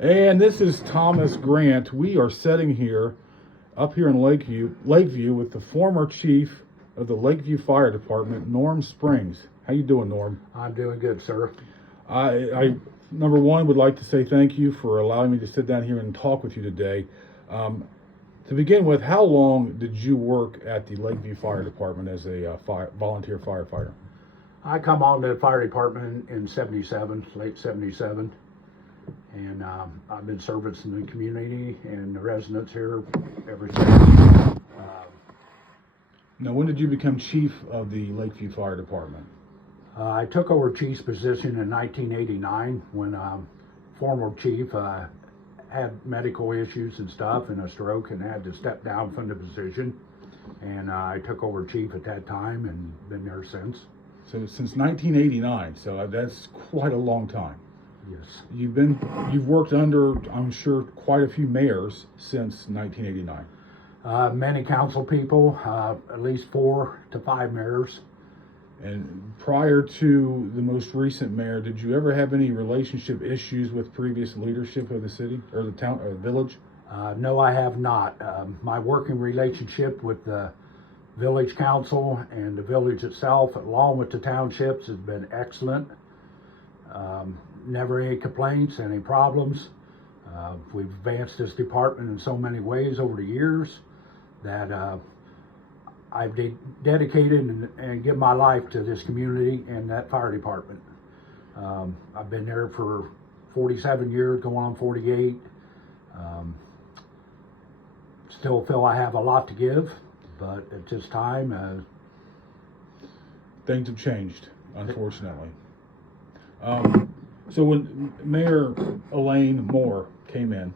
And this is Thomas Grant. We are sitting here, up here in Lakeview, with the former chief of the Lakeview Fire Department, Norm Springs. How you doing, Norm? I'm doing good, sir. I number one would like to say thank you for allowing me to sit down here and talk with you today. To begin with, how long did you work at the Lakeview Fire Department as a volunteer firefighter? I come on to the fire department in '77, late '77, and I've been servicing the community and the residents here ever since. Now, when did you become chief of the Lakeview Fire Department? I took over chief's position in 1989 when former chief had medical issues and stuff and a stroke and had to step down from the position. And I took over chief at that time and been there since. So since 1989, so that's quite a long time. Yes. You've worked under, I'm sure, quite a few mayors since 1989. Many council people, at least 4 to 5 mayors. And prior to the most recent mayor, did you ever have any relationship issues with previous leadership of the city or the town or the village? No, I have not. My working relationship with the village council and the village itself, along with the townships, has been excellent. Never any complaints, any problems. We've advanced this department in so many ways over the years that I've dedicated and give my life to this community and that fire department. I've been there for 47 years, going on 48. Still feel I have a lot to give, but at this time, Things have changed, unfortunately. So when Mayor Elaine Moore came in,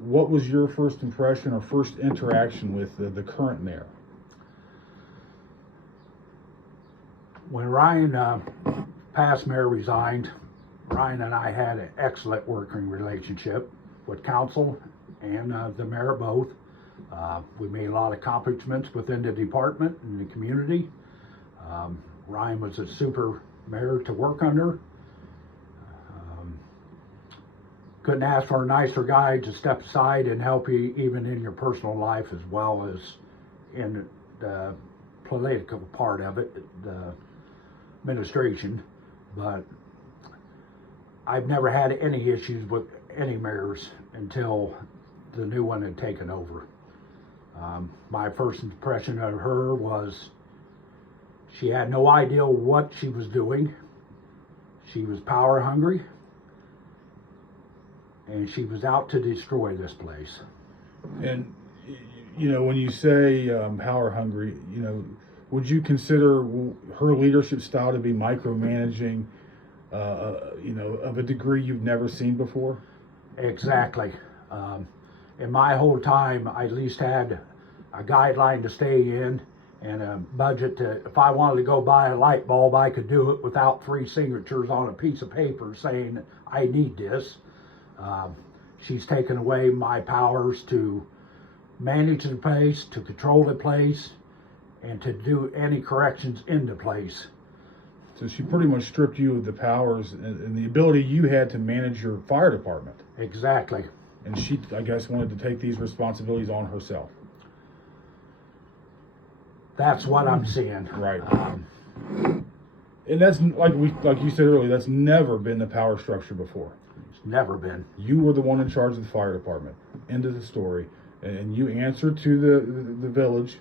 what was your first impression or first interaction with the current mayor? when Ryan, past mayor, resigned, Ryan and I had an excellent working relationship with council and the mayor both. We made a lot of accomplishments within the department and the community. Ryan was a super mayor to work under. Couldn't ask for a nicer guy to step aside and help you even in your personal life as well as in the political part of it, the administration. But I've never had any issues with any mayors until the new one had taken over. My first impression of her was she had no idea what she was doing. She was power hungry, and she was out to destroy this place. And you know, when you say power hungry, you know, would you consider her leadership style to be micromanaging, you know, of a degree you've never seen before? Exactly. In my whole time, I at least had a guideline to stay in and a budget to, if I wanted to go buy a light bulb, I could do it without 3 signatures on a piece of paper saying I need this. She's taken away my powers to manage the place, to control the place, and to do any corrections in the place. So she pretty much stripped you of the powers and the ability you had to manage your fire department. Exactly. And she, I guess, wanted to take these responsibilities on herself. That's what I'm seeing. Right. And that's like you said earlier, that's never been the power structure before. It's never been. You were the one in charge of the fire department. End of the story. And you answered to the village,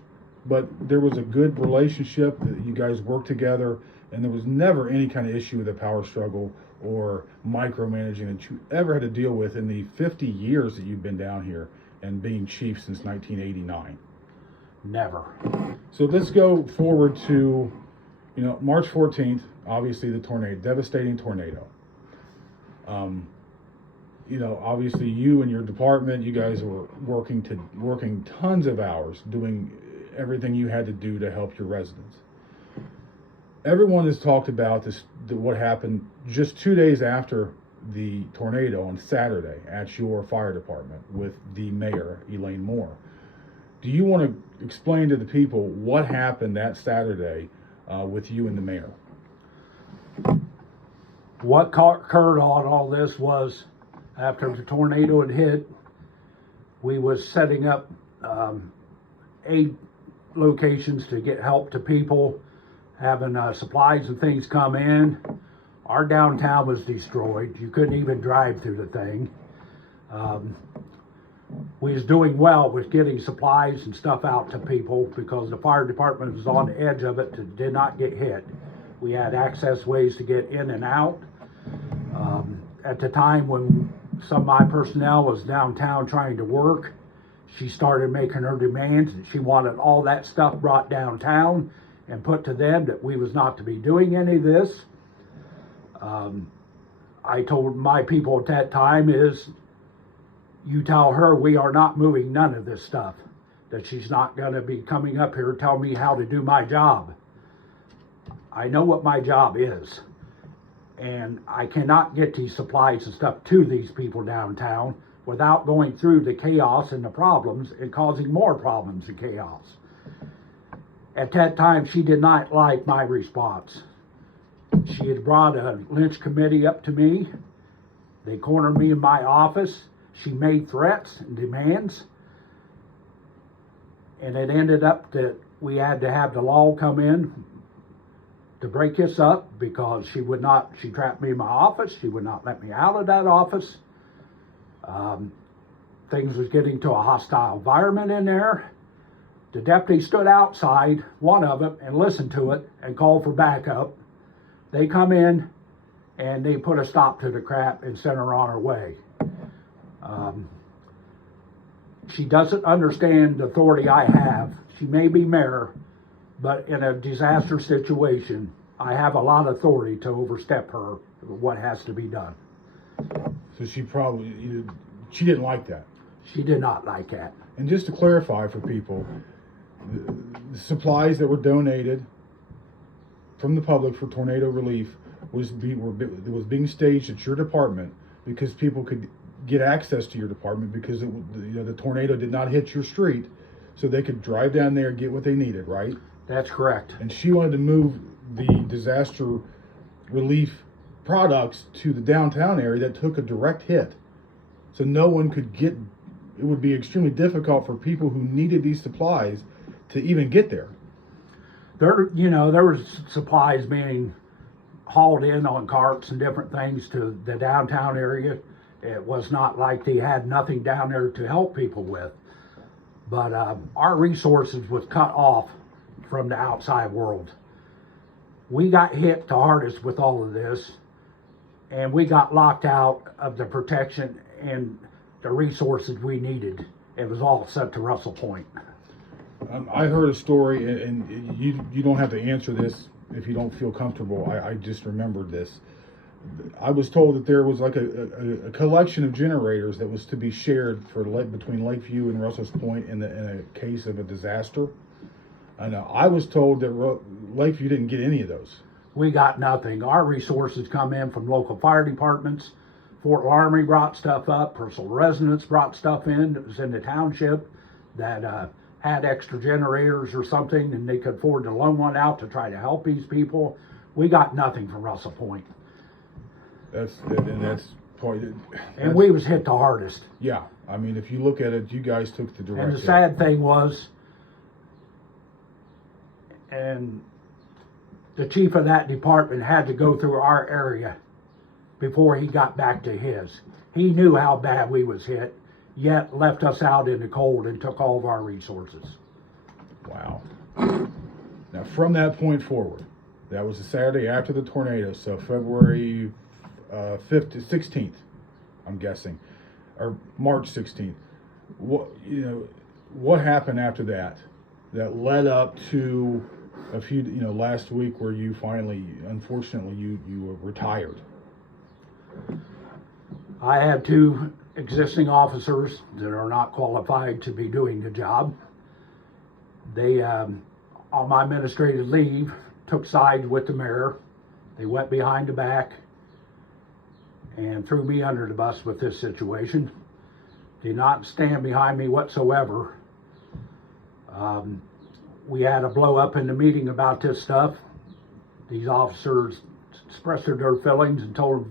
but there was a good relationship. You guys worked together, and there was never any kind of issue with a power struggle or micromanaging that you ever had to deal with in the 50 years that you've been down here and being chief since 1989. Never. So let's go forward to, you know, March 14th, obviously the tornado, devastating tornado. You know, obviously you and your department, you guys were working tons of hours, doing everything you had to do to help your residents. Everyone has talked about what happened just 2 days after the tornado on Saturday at your fire department with the mayor, Elaine Moore. Do you want to explain to the people what happened that Saturday with you and the mayor? What occurred on all this was After the tornado had hit, we was setting up aid locations to get help to people, having supplies and things come in. Our downtown was destroyed. You couldn't even drive through the thing. We was doing well with getting supplies and stuff out to people because the fire department was on the edge of it, did not get hit. We had access ways to get in and out. At the time when some of my personnel was downtown trying to work, she started making her demands, and she wanted all that stuff brought downtown and put to them that we was not to be doing any of this. I told my people at that time is, you tell her we are not moving none of this stuff, that she's not going to be coming up here and tell me how to do my job. I know what my job is, and I cannot get these supplies and stuff to these people downtown without going through the chaos and the problems and causing more problems and chaos. At that time, she did not like my response. She had brought a lynch committee up to me. They cornered me in my office. She made threats and demands. And it ended up that we had to have the law come in to break this up because she trapped me in my office. She would not let me out of that office. Things was getting to a hostile environment in there. The deputy stood outside, one of them, and listened to it and called for backup. They come in and they put a stop to the crap and sent her on her way. She doesn't understand the authority I have. She may be mayor, but in a disaster situation, I have a lot of authority to overstep her, what has to be done. So she probably, she didn't like that. She did not like that. And just to clarify for people, the supplies that were donated from the public for tornado relief was being staged at your department because people could get access to your department because the tornado did not hit your street, so they could drive down there and get what they needed, right? That's correct. And she wanted to move the disaster relief products to the downtown area that took a direct hit. So no one could get, it would be extremely difficult for people who needed these supplies to even get there. There was supplies being hauled in on carts and different things to the downtown area. It was not like they had nothing down there to help people with. But our resources was cut off from the outside world. We got hit the hardest with all of this, and we got locked out of the protection and the resources we needed. It was all sent to Russell Point. I heard a story, and you don't have to answer this if you don't feel comfortable. I just remembered this. I was told that there was like a collection of generators that was to be shared between Lakeview and Russell's Point in a case of a disaster. And I was told that Lakeview didn't get any of those. We got nothing. Our resources come in from local fire departments. Fort Laramie brought stuff up. Personal residents brought stuff in that was in the township that had extra generators or something, and they could afford to loan one out to try to help these people. We got nothing from Russell Point. That's part. And we was hit the hardest. Yeah, I mean, if you look at it, you guys took the direct. And the sad thing was, and the chief of that department had to go through our area before he got back to his. He knew how bad we was hit, yet left us out in the cold and took all of our resources. Wow. Now, from that point forward, that was the Saturday after the tornado, so February 5th to 16th, I'm guessing, or March 16th. What happened after that led up to a few, last week where you finally, unfortunately, you were retired? I had two existing officers that are not qualified to be doing the job. They, on my administrative leave, took sides with the mayor. They went behind the back and threw me under the bus with this situation. Did not stand behind me whatsoever. We had a blow up in the meeting about this stuff. These officers expressed their feelings and told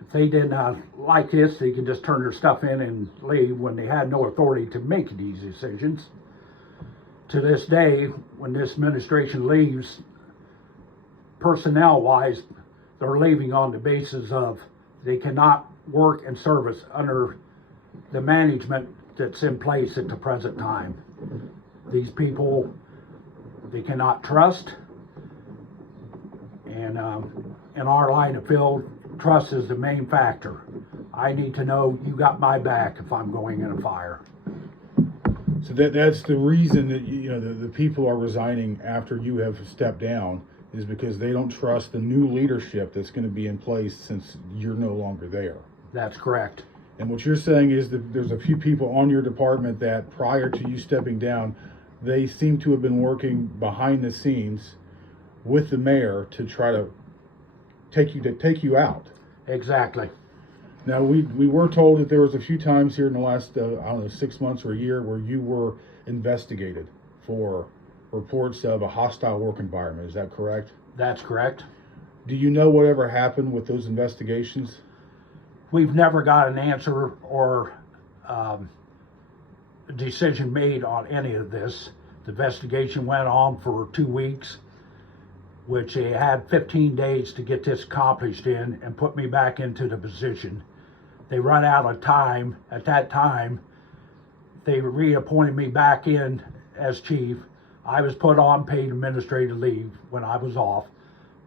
If they didn't like this, they could just turn their stuff in and leave when they had no authority to make these decisions. To this day, when this administration leaves, personnel-wise, they're leaving on the basis of they cannot work and service under the management that's in place at the present time. These people, they cannot trust, and in our line of field, trust is the main factor. I need to know you got my back if I'm going in a fire. So that's the reason that the people are resigning after you have stepped down, is because they don't trust the new leadership that's going to be in place since you're no longer there. That's correct. And what you're saying is that there's a few people on your department that prior to you stepping down, they seem to have been working behind the scenes with the mayor to try to take you out. Exactly. Now, we were told that there was a few times here in the last, 6 months or a year where you were investigated for reports of a hostile work environment. Is that correct? That's correct. Do you know whatever happened with those investigations? We've never got an answer or a decision made on any of this. The investigation went on for 2 weeks, which they had 15 days to get this accomplished in and put me back into the position. They run out of time. At that time, they reappointed me back in as chief. I was put on paid administrative leave when I was off,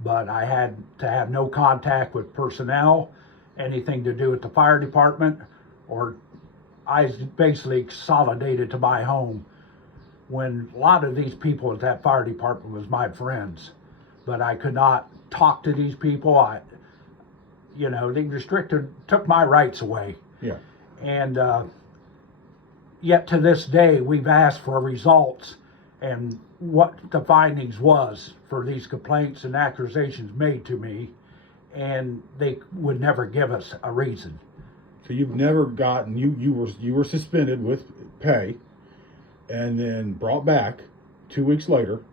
but I had to have no contact with personnel, anything to do with the fire department, or I was basically consolidated to my home when a lot of these people at that fire department was my friends. But I could not talk to these people. They took my rights away. Yeah. And yet to this day, we've asked for results and what the findings was for these complaints and accusations made to me, and they would never give us a reason. So you've never gotten, you were suspended with pay and then brought back 2 weeks later,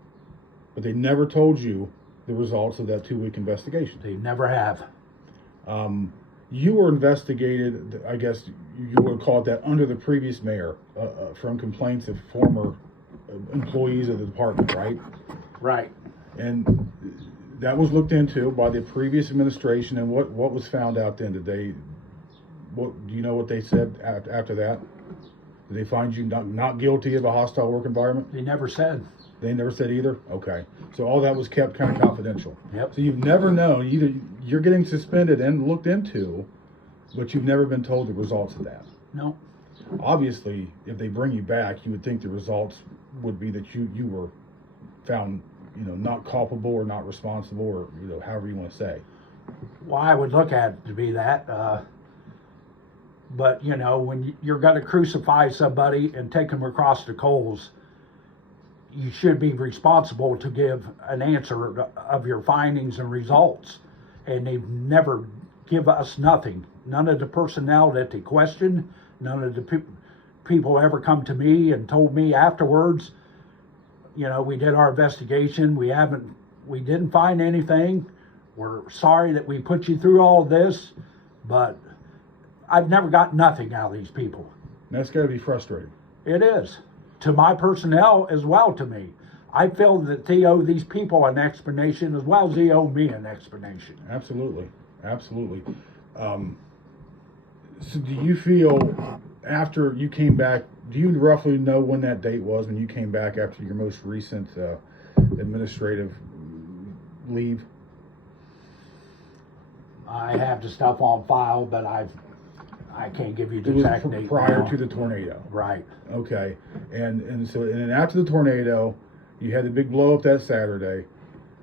but they never told you the results of that 2-week investigation. They never have. You were investigated, I guess you would call it that, under the previous mayor from complaints of former employees of the department, right? Right. And that was looked into by the previous administration. And what was found out then? Do you know what they said after that? Did they find you not guilty of a hostile work environment? They never said. They never said either? Okay. So all that was kept kind of confidential. Yep. So you've never known, either you're getting suspended and looked into, but you've never been told the results of that. No. Obviously, if they bring you back, you would think the results would be that you were found, not culpable or not responsible, or, however you want to say. Well, I would look at it to be that. But, when you're going to crucify somebody and take them across the coals, you should be responsible to give an answer of your findings and results. And they've never give us nothing. None of the personnel that they questioned, none of the people ever come to me and told me afterwards, we did our investigation. We didn't find anything. We're sorry that we put you through all this, but I've never got nothing out of these people. That's got to be frustrating. It is. To my personnel as well to me. I feel that they owe these people an explanation as well as they owe me an explanation. Absolutely. Absolutely. So do you feel after you came back, do you roughly know when that date was when you came back after your most recent administrative leave? I have the stuff on file, but I can't give you the exact date. Prior now. to the tornado. Right. Okay. And then after the tornado, you had the big blow up that Saturday.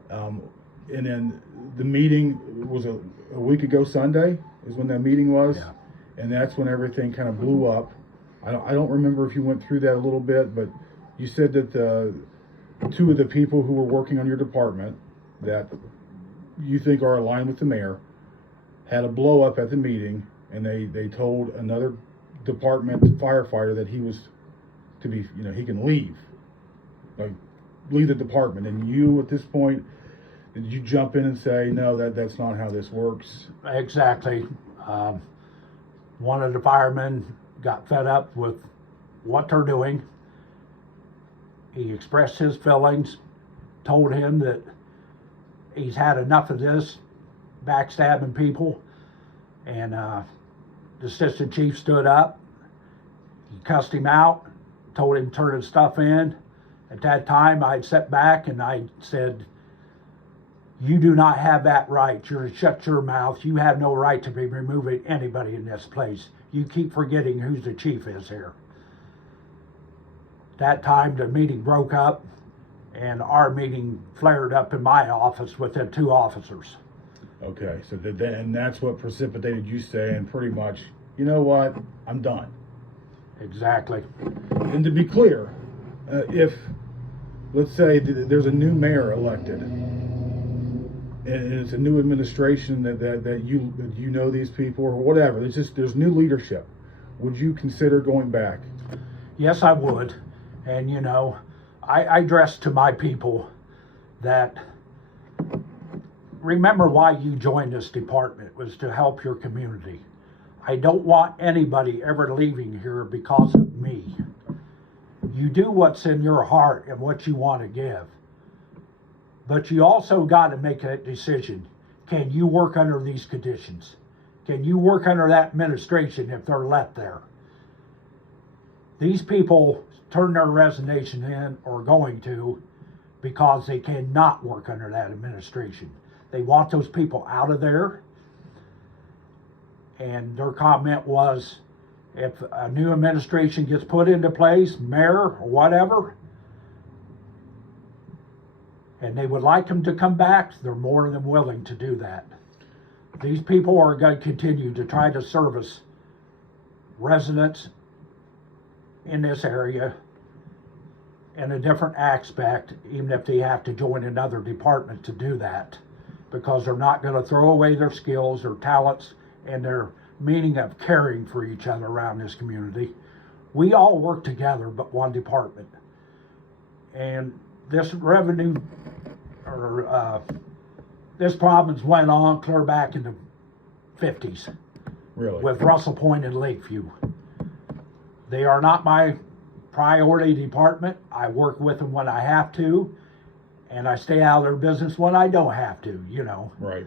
And then the meeting was a week ago Sunday is when that meeting was. Yeah. And that's when everything kind of blew up. I don't remember if you went through that a little bit, but you said that two of the people who were working on your department that you think are aligned with the mayor had a blow up at the meeting, and they told another department firefighter that he was to be, he can leave the department. And you, at this point, did you jump in and say, no, that's not how this works? Exactly. One of the firemen got fed up with what they're doing. He expressed his feelings, told him that he's had enough of this, backstabbing people, and the assistant chief stood up. He cussed him out, told him to turn his stuff in. At that time, I'd sat back and I said, "You do not have that right. You're to shut your mouth. You have no right to be removing anybody in this place. You keep forgetting who the chief is here." That time, the meeting broke up, and our meeting flared up in my office with the two officers. Okay, so and that's what precipitated you saying pretty much, you know what, I'm done. Exactly. And to be clear, if, let's say there's a new mayor elected, and it's a new administration that you know these people or whatever, there's new leadership, would you consider going back? Yes, I would. And you know, I address to my people that remember why you joined this department. It was to help your community. I don't want anybody ever leaving here because of me. You do what's in your heart and what you want to give. But you also got to make that decision. Can you work under these conditions? Can you work under that administration if they're left there? These people turn their resignation in, or going to, because they cannot work under that administration. They want those people out of there. And their comment was, if a new administration gets put into place, mayor or whatever, and they would like them to come back, they're more than willing to do that. These people are going to continue to try to service residents in this area in a different aspect, even if they have to join another department to do that, because they're not going to throw away their skills, their talents, and their meaning of caring for each other around this community. We all work together, but one department. And this revenue, or this problems went on clear back in the 50s. Really? With Russell Point and Lakeview. They are not my priority department. I work with them when I have to, and I stay out of their business when I don't have to, you know. Right.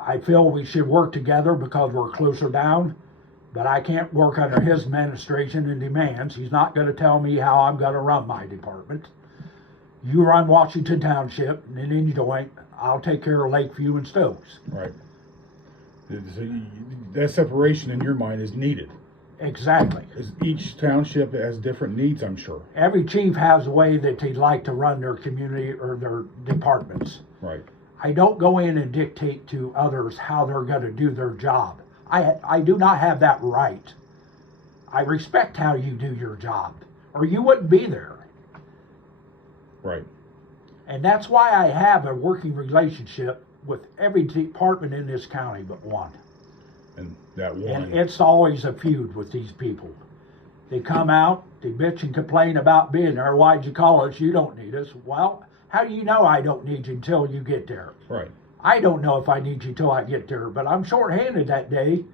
I feel we should work together because we're closer down, but I can't work under his administration and demands. He's not going to tell me how I'm going to run my department. You run Washington Township and then in joint, I'll take care of Lakeview and Stokes. Right. So that separation in your mind is needed. Exactly. Each township has different needs, I'm sure. Every chief has a way that they'd like to run their community or their departments. Right. I don't go in and dictate to others how they're going to do their job. I do not have that right. I respect how you do your job, or you wouldn't be there. Right. And that's why I have a working relationship with every department in this county but one. And that one. And it's always a feud with these people. They come out, they bitch and complain about being there. Why'd you call us? You don't need us. Well, how do you know I don't need you until you get there? Right. I don't know if I need you till I get there, but I'm short-handed that day.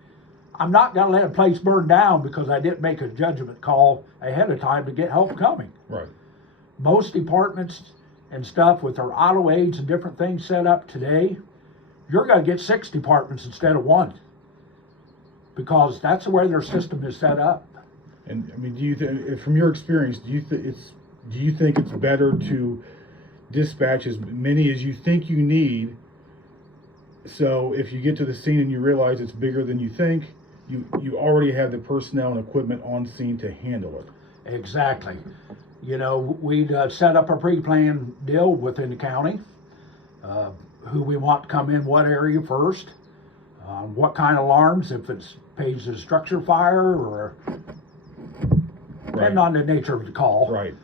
I'm not going to let a place burn down because I didn't make a judgment call ahead of time to get help coming. Right. Most departments and stuff with their auto aids and different things set up today, you're going to get 6 departments instead of 1, because that's the way their system is set up. And I mean, do you from your experience, do you think it's better to dispatch as many as you think you need, so if you get to the scene and you realize it's bigger than you think, you already have the personnel and equipment on scene to handle it? Exactly. You know, we'd set up a pre-planned deal within the county, who we want to come in what area first, what kind of alarms, if it's pays a structure fire, or depending on the nature of the call. Right.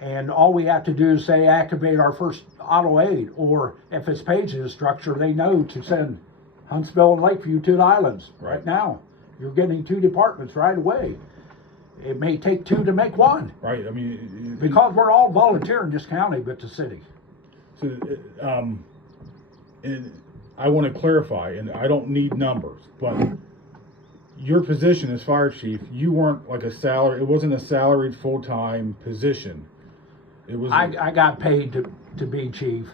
And all we have to do is say activate our first auto aid, or if it's pages structure, they know to send Huntsville and Lakeview to the islands right now. You're getting 2 departments right away. It may take 2 to make 1. Right. I mean, because we're all volunteer in this county, but the city. So, and I want to clarify, and I don't need numbers, but your position as fire chief, you weren't like a salary. It wasn't a salaried full-time position. It was. I got paid to be chief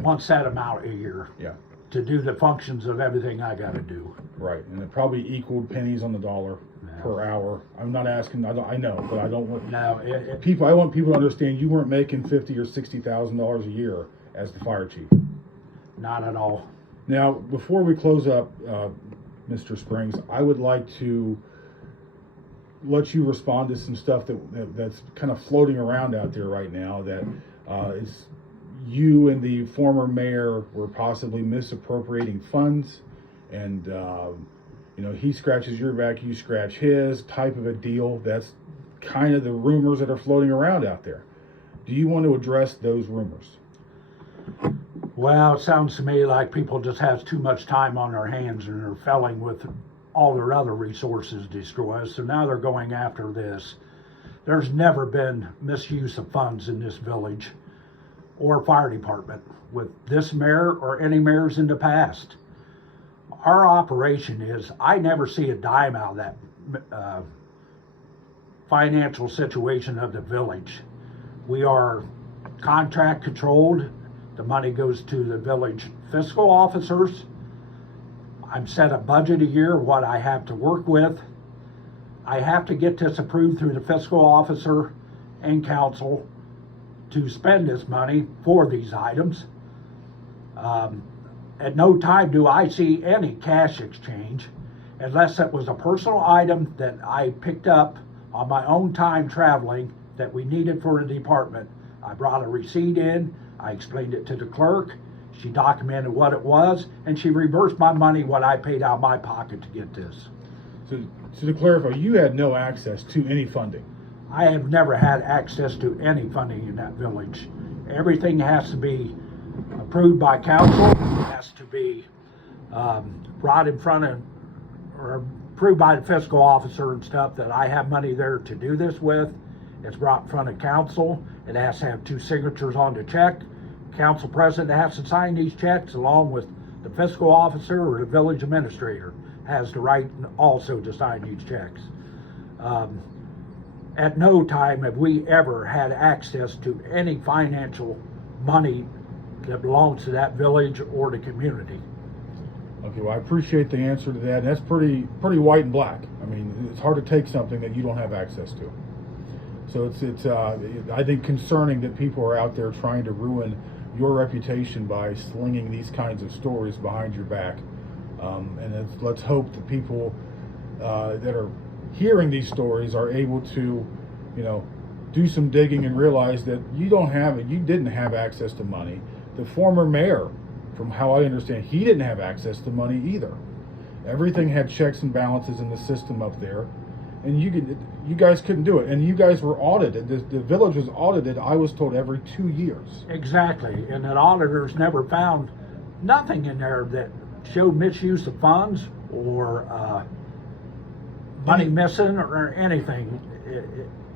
one set amount a year. Yeah. To do the functions of everything I got to do. Right, and it probably equaled pennies on the dollar per hour. I'm not asking. I know, but I don't want people. I want people to understand you weren't making $50,000 or $60,000 a year as the fire chief. Not at all. Now, before we close up, Mr. Springs, I would like to let you respond to some stuff that's kind of floating around out there right now. That is, you and the former mayor were possibly misappropriating funds, and he scratches your back, you scratch his, type of a deal. That's kind of the rumors that are floating around out there. Do you want to address those rumors? Well, it sounds to me like people just have too much time on their hands and they're failing with all their other resources destroyed. So now they're going after this. There's never been misuse of funds in this village or fire department with this mayor or any mayors in the past. Our operation is, I never see a dime out of that financial situation of the village. We are contract controlled. The money goes to the village fiscal officers. I'm set a budget a year, what I have to work with. I have to get this approved through the fiscal officer and council to spend this money for these items. At no time do I see any cash exchange unless it was a personal item that I picked up on my own time traveling that we needed for the department. I brought a receipt in, I explained it to the clerk, she documented what it was, and she reversed my money, what I paid out of my pocket to get this. So to clarify, you had no access to any funding? I have never had access to any funding in that village. Everything has to be approved by council, it has to be brought in front of, or approved by the fiscal officer and stuff that I have money there to do this with. It's brought in front of council. It has to have 2 signatures on the check. Council president has to sign these checks along with the fiscal officer or the village administrator has the right also to sign these checks. At no time have we ever had access to any financial money that belongs to that village or the community. Okay, well, I appreciate the answer to that. And that's pretty white and black. I mean, it's hard to take something that you don't have access to. So it's I think concerning that people are out there trying to ruin your reputation by slinging these kinds of stories behind your back. And let's hope that people that are hearing these stories are able to, do some digging and realize that you didn't have access to money. The former mayor, from how I understand, he didn't have access to money either. Everything had checks and balances in the system up there, and you guys couldn't do it. And you guys were audited. The village was audited, I was told, every 2 years. Exactly, and the auditors never found nothing in there that showed misuse of funds or money missing or anything.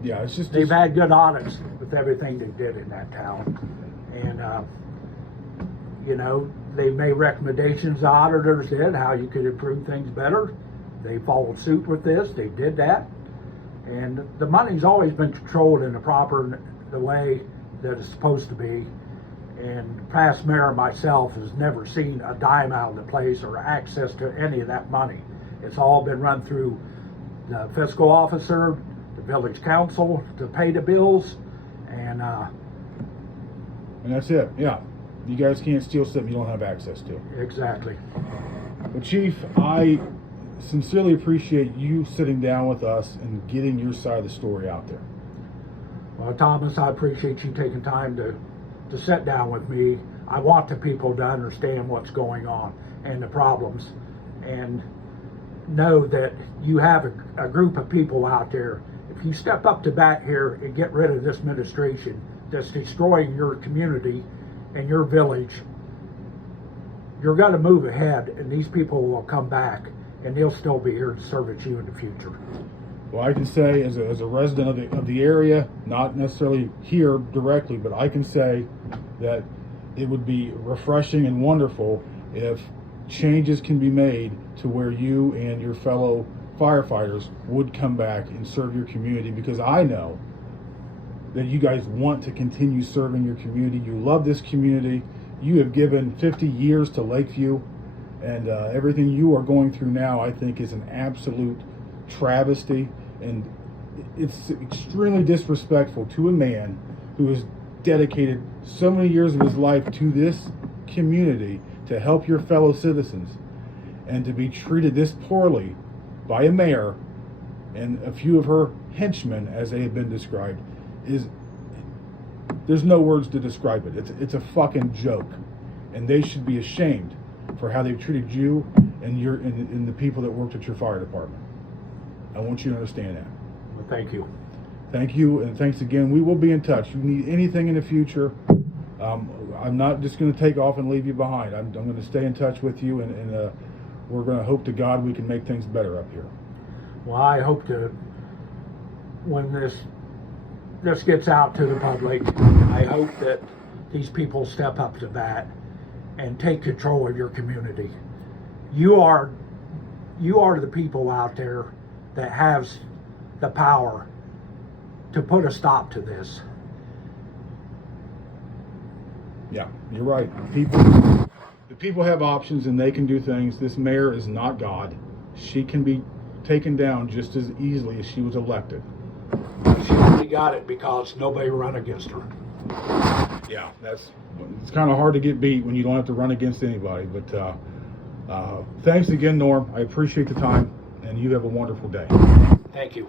Yeah, it's just they've had good audits with everything they did in that town, and they made recommendations. The auditors did how you could improve things better. They followed suit with this. They did that, and the money's always been controlled in the way that it's supposed to be. And past mayor myself has never seen a dime out of the place or access to any of that money. It's all been run through the fiscal officer, the village council to pay the bills, and that's it. Yeah, you guys can't steal something you don't have access to. Exactly. But Chief, I sincerely appreciate you sitting down with us and getting your side of the story out there. Well, Thomas, I appreciate you taking time to sit down with me. I want the people to understand what's going on and the problems, and know that you have a group of people out there. If you step up to bat here and get rid of this administration that's destroying your community and your village, you're going to move ahead, and these people will come back and they'll still be here to service you in the future. Well, I can say as a resident of the area, not necessarily here directly, but I can say that it would be refreshing and wonderful if changes can be made to where you and your fellow firefighters would come back and serve your community, because I know that you guys want to continue serving your community. You love this community. You have given 50 years to Lakeview, and everything you are going through now, I think, is an absolute travesty, and it's extremely disrespectful to a man who has dedicated so many years of his life to this community to help your fellow citizens, and to be treated this poorly by a mayor and a few of her henchmen, as they have been described, there's no words to describe it. It's a fucking joke, and they should be ashamed for how they've treated you and the people that worked at your fire department. I want you to understand that. Well, thank you. Thank you, and thanks again. We will be in touch. If you need anything in the future, I'm not just going to take off and leave you behind. I'm going to stay in touch with you, and we're going to hope to God we can make things better up here. Well, I hope to, when this gets out to the public, I hope that these people step up to bat and take control of your community. You are the people out there that have the power to put a stop to this. Yeah, you're right. The people have options, and they can do things. This mayor is not God. She can be taken down just as easily as she was elected. She only got it because nobody ran against her. Yeah, it's kind of hard to get beat when you don't have to run against anybody. But thanks again, Norm. I appreciate the time, and you have a wonderful day. Thank you.